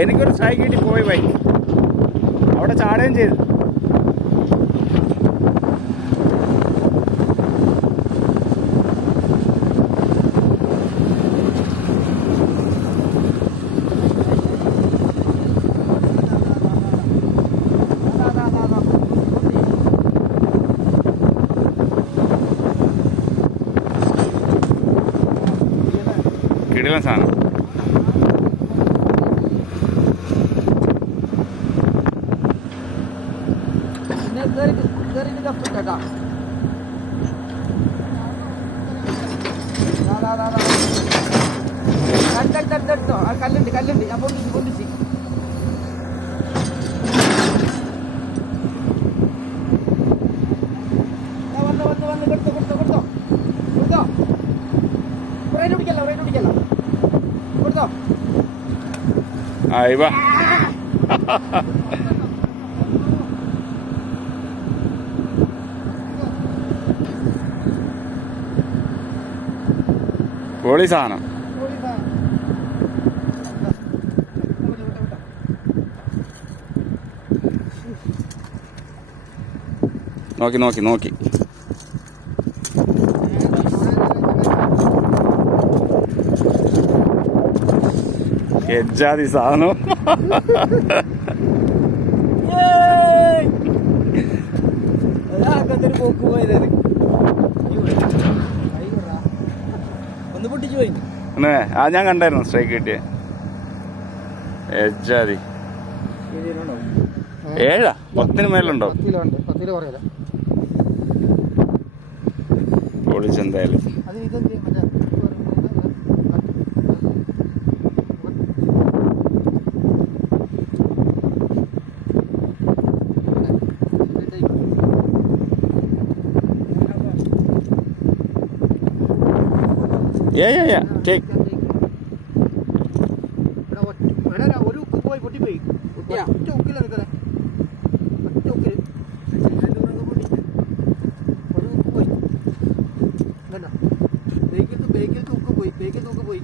എനിക്കൊരു സ്ട്രൈക്ക് കിട്ടി പോയി പോയി അവിടെ ചാടുകയും ചെയ്തു. കിടിലൻ സാധനം. കല്ലുണ്ട് കല്ലുണ്ട് ഞാൻ പൊണ്ടിച്ച് വന്ന് കൊടുത്തോ റേറ്റ് പിടിക്കല്ല കൊടുത്തോ. ആയിവാ പൊളി സാധനം. നോക്കി എജ്ജാതി സാധനം. പോക്ക് പോയത് ഒന്ന് പൊട്ടിച്ചു പോയി. ആ ഞാൻ കണ്ടായിരുന്നു സ്ട്രൈക്ക് കിട്ടിയ എജ്ജാതി. 7 10 മേലുണ്ടോ? 10 കുറയല്ല. പൊളിച്ചെന്തായാലും. കേക്ക് ഒരു ഉക്ക് പോയി പൊട്ടിപ്പോയി. ഒറ്റ ഉക്കില്ല നിൽക്കുന്നത്. ഒറ്റ ഉക്കിൽ ഒരു ഉക്ക് പോയി. ബേക്കിൽ ഉക്ക് പോയി.